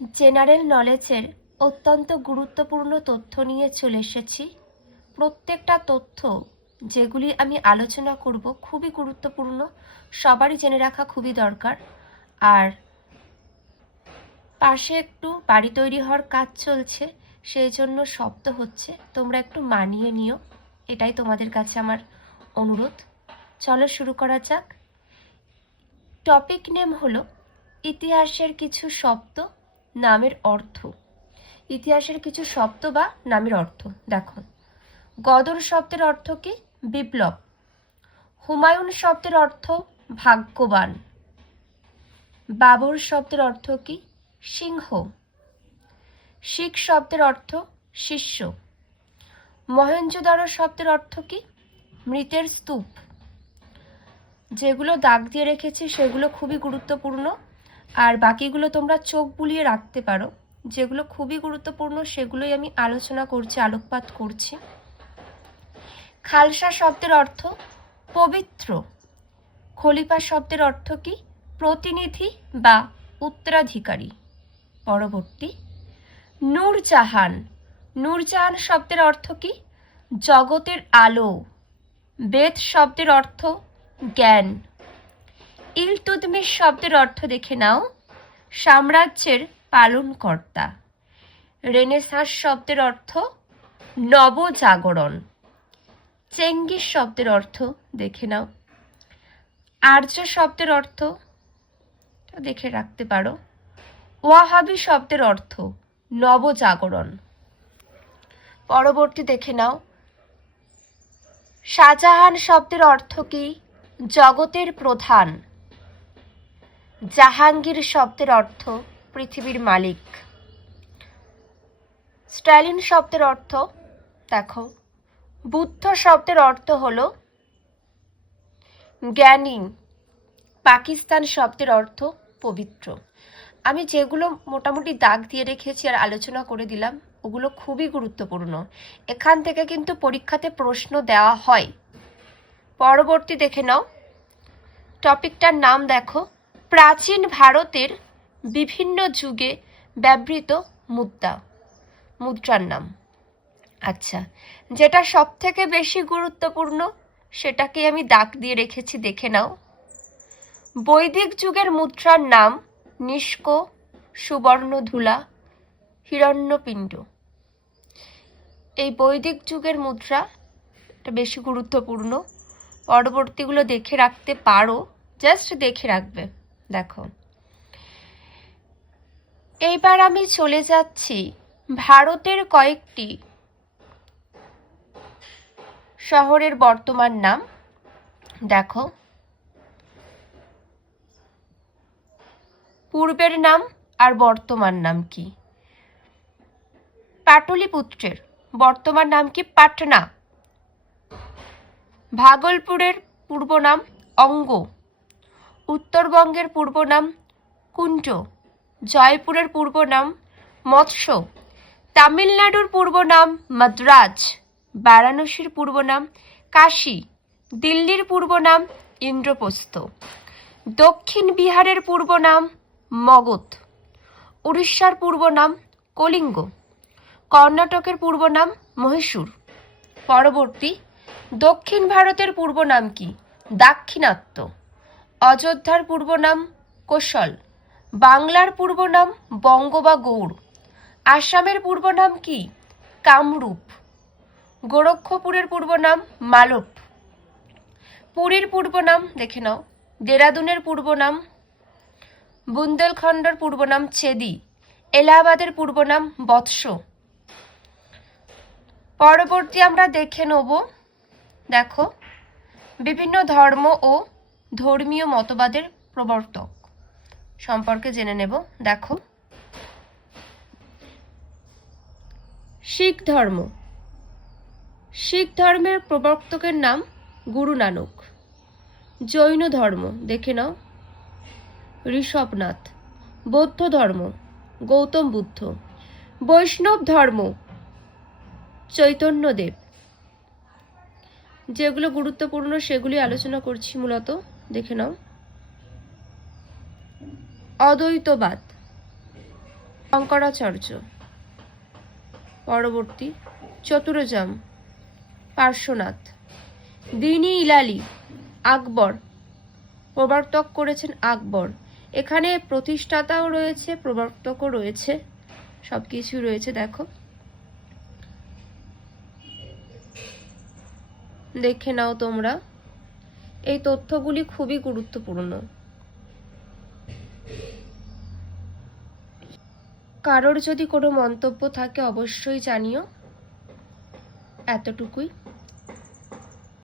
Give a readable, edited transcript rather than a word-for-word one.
General নলেজের অত্যন্ত গুরুত্বপূর্ণ তথ্য নিয়ে চলে এসেছি। প্রত্যেকটা তথ্য যেগুলি আমি আলোচনা করব খুবই গুরুত্বপূর্ণ, সবারই জেনে রাখা খুবই দরকার। আর পাশে একটু বাড়ি তৈরি হওয়ার কাজ চলছে, সেই জন্য শব্দ হচ্ছে, তোমরা একটু মানিয়ে নিও, এটাই তোমাদের কাছে আমার অনুরোধ। চলো শুরু করা যাক। টপিক নেম হলো ইতিহাসের কিছু শব্দ, নামের অর্থ। ইতিহাসের কিছু শব্দ বা নামের অর্থ দেখো। গদর শব্দের অর্থ কি? বিপ্লব। হুমায়ুন শব্দের অর্থ ভাগ্যবান। বাবর শব্দের অর্থ কি? সিংহ। শিখ শব্দের অর্থ শিষ্য। মহেঞ্জোদারো শব্দের অর্থ কি? মৃতের স্তূপ। যেগুলো দাগ দিয়ে রেখেছি সেগুলো খুবই গুরুত্বপূর্ণ, আর বাকিগুলো তোমরা চোখ বুলিয়ে রাখতে পারো। যেগুলো খুবই গুরুত্বপূর্ণ সেগুলোই আমি আলোচনা করছি, আলোকপাত করছি। খালসা শব্দের অর্থ পবিত্র। খলিফা শব্দের অর্থ কি? প্রতিনিধি বা উত্তরাধিকারী। পরবর্তী, নূরজাহান। নূরজাহান শব্দের অর্থ কি? জগতের আলো। বেদ শব্দের অর্থ জ্ঞান। ইলতুৎমিশ শব্দের অর্থ দেখে নাও, সাম্রাজ্যের পালনকর্তা। রেনেসাঁস শব্দের অর্থ নবজাগরণ। চেঙ্গিস শব্দের অর্থ দেখে নাও। আর্য শব্দের অর্থ দেখে রাখতে পারো। ওয়াহাবি শব্দের অর্থ নবজাগরণ। পরবর্তী দেখে নাও, শাহজাহান শব্দের অর্থ কি? জগতের প্রধান। জাহাঙ্গীর শব্দের অর্থ পৃথিবীর মালিক। স্ট্যালিন শব্দের অর্থ দেখো। বুদ্ধ শব্দের অর্থ হলো জ্ঞানী। পাকিস্তান শব্দের অর্থ পবিত্র। আমি যেগুলো মোটামুটি দাগ দিয়ে রেখেছি আর আলোচনা করে দিলাম ওগুলো খুবই গুরুত্বপূর্ণ, এখান থেকে কিন্তু পরীক্ষাতে প্রশ্ন দেওয়া হয়। পরবর্তী দেখে নাও, টপিকটার নাম দেখো, প্রাচীন ভারতের বিভিন্ন যুগে ব্যবহৃত মুদ্রার নাম। আচ্ছা, যেটা সব থেকে বেশি গুরুত্বপূর্ণ সেটাকে আমি দাগ দিয়ে রেখেছি, দেখে নাও। বৈদিক যুগের মুদ্রার নাম নিষ্ক, সুবর্ণধুলা, হিরণ্যপিণ্ড। এই বৈদিক যুগের মুদ্রা এটা বেশি গুরুত্বপূর্ণ। পরবর্তীগুলো দেখে রাখতে পারো, জাস্ট দেখে রাখবে। দেখো, এইবার আমি চলে যাচ্ছি ভারতের কয়েকটি শহরের বর্তমান নাম। দেখো, পূর্বের নাম আর বর্তমান নাম কি? পাটলিপুত্রের বর্তমান নাম কি? পাটনা। ভাগলপুরের পূর্ব নাম অঙ্গ। উত্তরবঙ্গের পূর্ব নাম কুঞ্জ। জয়পুরের পূর্ব নাম মৎস্য। তামিলনাড়ুর পূর্ব নাম মাদ্রাজ। বারাণসীর পূর্ব নাম কাশী। দিল্লির পূর্ব নাম ইন্দ্রপ্রস্থ। দক্ষিণ বিহারের পূর্ব নাম মগধ। উড়িষ্যার পূর্ব নাম কলিঙ্গ। কর্ণাটকের পূর্ব নাম মহীশূর। পরবর্তী, দক্ষিণ ভারতের পূর্ব নাম কি? দাক্ষিণাত্য। অযোধ্যার পূর্ব নাম কোশল। বাংলার পূর্ব নাম বঙ্গ বা গৌড়। আসামের পূর্ব নাম কি? কামরূপ। গোরক্ষপুরের পূর্ব নাম মালব। পুরীর পূর্ব নাম দেখে নাও। দেরাদুনের পূর্ব নাম, বুন্দেলখণ্ডের পূর্ব নাম চেদি। এলাহাবাদের পূর্ব নাম বৎস। পরবর্তী আমরা দেখে নেব, দেখো, বিভিন্ন ধর্ম ও ধর্মীয় মতবাদের প্রবর্তক সম্পর্কে জেনে নেব। দেখো, শিখ ধর্ম। শিখ ধর্মের প্রবর্তকের নাম গুরু নানক। জৈন ধর্ম দেখে নাও, ঋষভনাথ। বৌদ্ধ ধর্ম গৌতম বুদ্ধ। বৈষ্ণব ধর্ম চৈতন্যদেব। যেগুলো গুরুত্বপূর্ণ সেগুলি আলোচনা করছি মূলত, দেখে নাও। অদ্বৈতবাদ। শঙ্করাচার্য। পরবর্তী চতুরজাম, পার্শ্বনাথ। দিনী ইলালি, আকবর, প্রবর্তক করেছেন আকবর। এখানে প্রতিষ্ঠাতাও রয়েছে, প্রবর্তকও রয়েছে, সবকিছু রয়েছে। দেখো, দেখে নাও তোমরা, এই তথ্যগুলি খুবই গুরুত্বপূর্ণ। কারোর যদি কোনো মন্তব্য থাকে অবশ্যই জানিও। এতটুকুই।